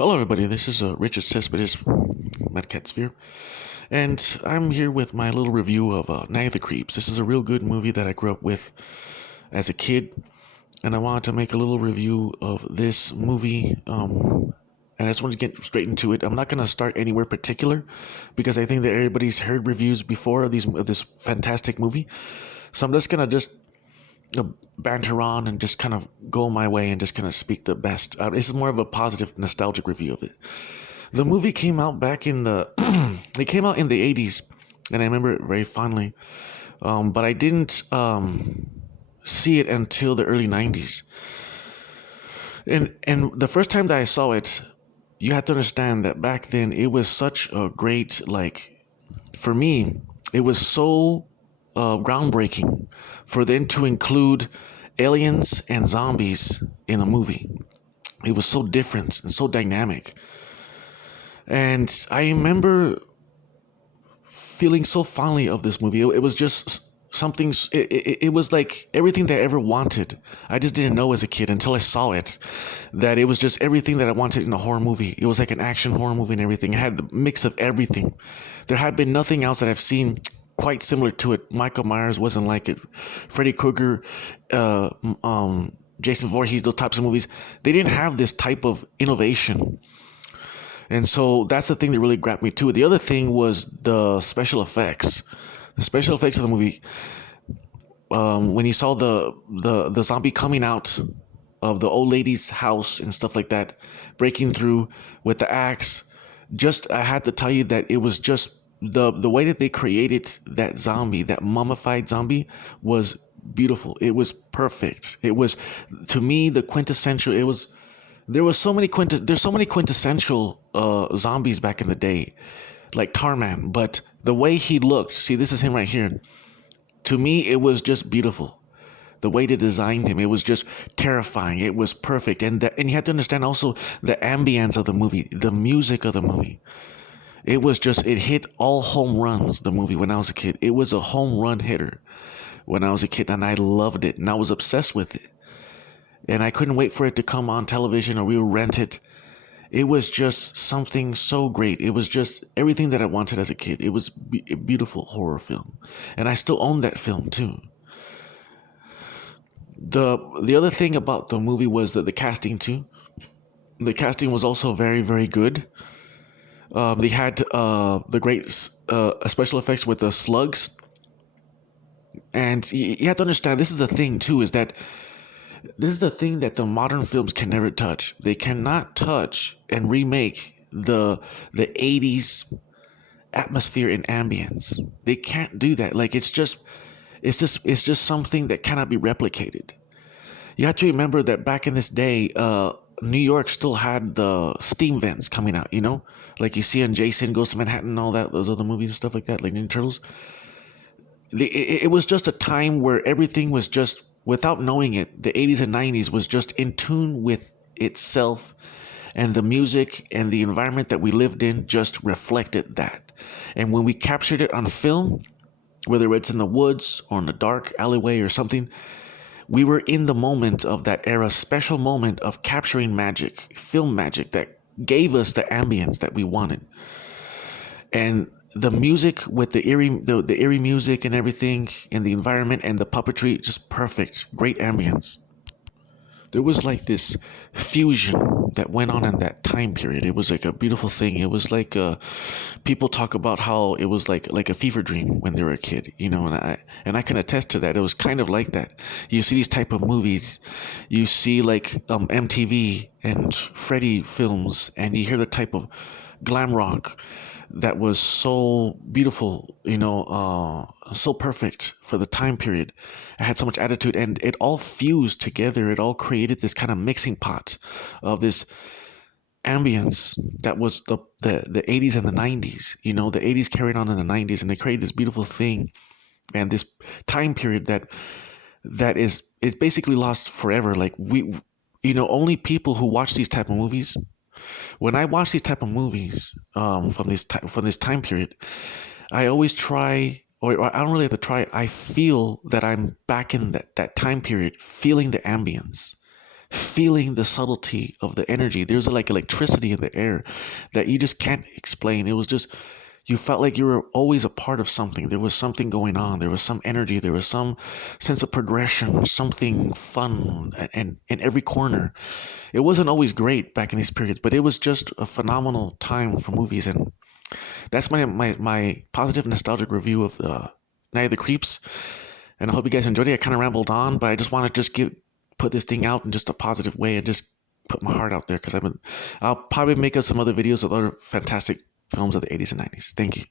Hello, everybody. This is Richard Cespedes, Mad Cat Sphere, and I'm here with my little review of Night of the Creeps. This is a real good movie that I grew up with as a kid, and I wanted to make a little review of this movie. And I just want to get straight into it. I'm not going to start anywhere particular because I think that everybody's heard reviews before of this fantastic movie. So I'm just gonna banter on and just kind of go my way and just kind of speak the best. This is more of a positive, nostalgic review of it. The movie came out back in the it came out in the 80s, and I remember it very fondly. But I didn't see it until the early 90s. And the first time that I saw it, you had to understand that back then it was such a great, for me, it was so groundbreaking for them to include aliens and zombies in a movie. It was so different and so dynamic. And I remember feeling so fondly of this movie. It was just something, it was like everything that I ever wanted. I just didn't know as a kid until I saw it that it was just everything that I wanted in a horror movie. It was like an action horror movie and everything. It had the mix of everything. There had been nothing else that I've seen quite similar to it. Michael Myers wasn't like it. Freddy Krueger, Jason Voorhees, those types of movies, they didn't have this type of innovation. And so that's the thing that really grabbed me too. The other thing was the special effects. The special effects of the movie. When you saw the zombie coming out of the old lady's house and stuff like that, breaking through with the axe, I had to tell you that it was just the way that they created that zombie, that mummified zombie, was beautiful. It was perfect. It was, to me, the quintessential. There's so many quintessential zombies back in the day, like Tarman. But the way he looked, see, this is him right here. To me, it was just beautiful. The way they designed him, it was just terrifying. It was perfect, and you had to understand also the ambience of the movie, the music of the movie. It hit all home runs, the movie, when I was a kid. It was a home run hitter when I was a kid, and I loved it, and I was obsessed with it. And I couldn't wait for it to come on television or we would rent it. It was just something so great. It was just everything that I wanted as a kid. It was a beautiful horror film. And I still own that film, too. The other thing about the movie was the casting, too. The casting was also very, very good. They had the great special effects with the slugs. And you have to understand, this is the thing, too, is that this is the thing that the modern films can never touch. They cannot touch and remake the 80s atmosphere and ambience. They can't do that. Like it's just something that cannot be replicated. You have to remember that back in this day, New York still had the steam vents coming out, like you see on Jason Goes to Manhattan and all that, those other movies and stuff like that, like Ninja Turtles. It was just a time where everything was just, without knowing it, the 80s and 90s was just in tune with itself, and the music and the environment that we lived in just reflected that. And when we captured it on film, whether it's in the woods or in the dark alleyway or something, we were in the moment of that era, special moment of capturing magic, film magic that gave us the ambience that we wanted. And the music with the eerie music and everything, and the environment and the puppetry, just perfect. Great ambience. There was like this fusion that went on in that time period. It was like a beautiful thing. It was like people talk about how it was like a fever dream when they were a kid, and I can attest to that. It was kind of like that. You see these type of movies, you see like MTV and Freddy films, and you hear the type of glam rock that was so beautiful, so perfect for the time period. It had so much attitude, and it all fused together. It all created this kind of mixing pot of this ambience that was the 80s and the 90s. The 80s carried on in the 90s, and they created this beautiful thing, and this time period that is basically lost forever. Like only people who watch these type of movies. When I watch these type of movies from this time period, I always try, or I don't really have to try. I feel that I'm back in that time period, feeling the ambience, feeling the subtlety of the energy. There's like electricity in the air that you just can't explain. It was just, you felt like you were always a part of something. There was something going on. There was some energy. There was some sense of progression, something fun, and in every corner. It wasn't always great back in these periods, but it was just a phenomenal time for movies. And that's my positive nostalgic review of Night of the Creeps. And I hope you guys enjoyed it. I kind of rambled on, but I just want to just put this thing out in just a positive way and just put my heart out there, because I'll probably make up some other videos of other fantastic films of the 80s and 90s. Thank you.